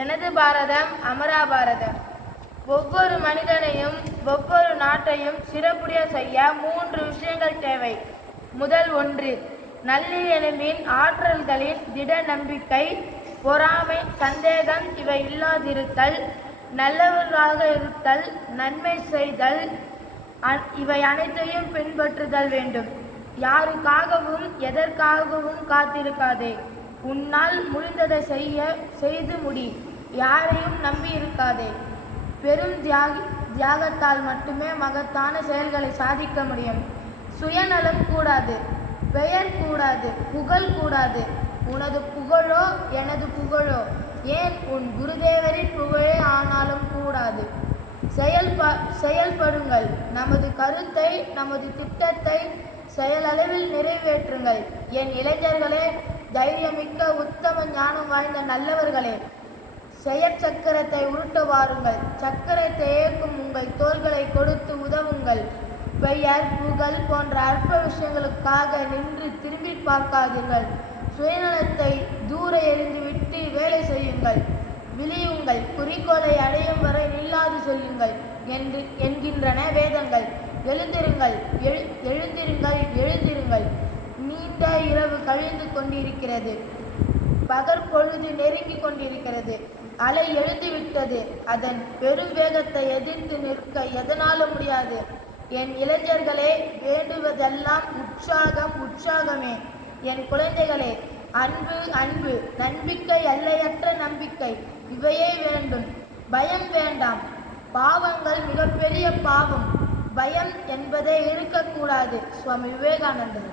எனது பாரதம் அமராபாரதம். ஒவ்வொரு மனிதனையும் ஒவ்வொரு நாட்டையும் சிறப்புடைய செய்ய 3 விஷயங்கள் தேவை. முதல் 1, நல்லியல்பின் ஆற்றல்களின் திட நம்பிக்கை, பொறாமை, சந்தேகம் இவை இல்லாதிருத்தல், நல்லவர்களாக இருத்தல், நன்மை செய்தல், இவை அனைத்தையும் பின்பற்றுதல் வேண்டும். யாருக்காகவும் எதற்காகவும் காத்திருக்காதே. உன்னால் முடிந்ததை செய்து முடி. யாரையும் நம்பி இருக்காதே. பெரும் தியாகத்தால் மட்டுமே மகத்தான செயல்களை சாதிக்க முடியும். சுயநலம் கூடாது, பெயர் கூடாது, புகழ் கூடாது. உனது புகழோ எனது புகழோ, ஏன் உன் குருதேவரின் புகழே ஆனாலும் கூடாது. செயல்படுங்கள். நமது கருத்தை, நமது திட்டத்தை செயலளவில் நிறைவேற்றுங்கள். என் இளைஞர்களே, தைரியமிக்க உத்தம ஞானம் வாய்ந்த நல்லவர்களே, செயற்சக்கரத்தை உருட்ட வாருங்கள். சக்கரத்தை இயக்கும் உங்கள் தோள்களை கொடுத்து உதவுங்கள். பெயர், புகழ் போன்ற அற்ப விஷயங்களுக்காக நின்று திரும்பி பார்க்காதீர்கள். சுயநலத்தை தூர எறிந்துவிட்டு வேலை செய்யுங்கள். விழியுங்கள். குறிக்கோளை அடையும் வரை நில்லாது சொல்லுங்கள் என்கின்றன வேதங்கள். எழுந்திருங்கள், எழுந்திருங்கள், எழுந்திருங்கள். நீண்ட இரவு கழிந்து கொண்டிருக்கிறது. பகற்பொழுது நெருங்கி கொண்டிருக்கிறது. அலை எழுந்துவிட்டது. அதன் பெரும் வேகத்தை எதிர்த்து நிற்க எதனாலும் முடியாது. என் இளைஞர்களே, வேண்டுவதெல்லாம் உற்சாகம், உற்சாகமே. என் குழந்தைகளே, அன்பு, அன்பு, நம்பிக்கை, எல்லையற்ற நம்பிக்கை, இவையே வேண்டும். பயம் வேண்டாம். பாவங்கள் மிகப்பெரிய பாவம். பயம் என்பதே இருக்கக்கூடாது. சுவாமி விவேகானந்தர்.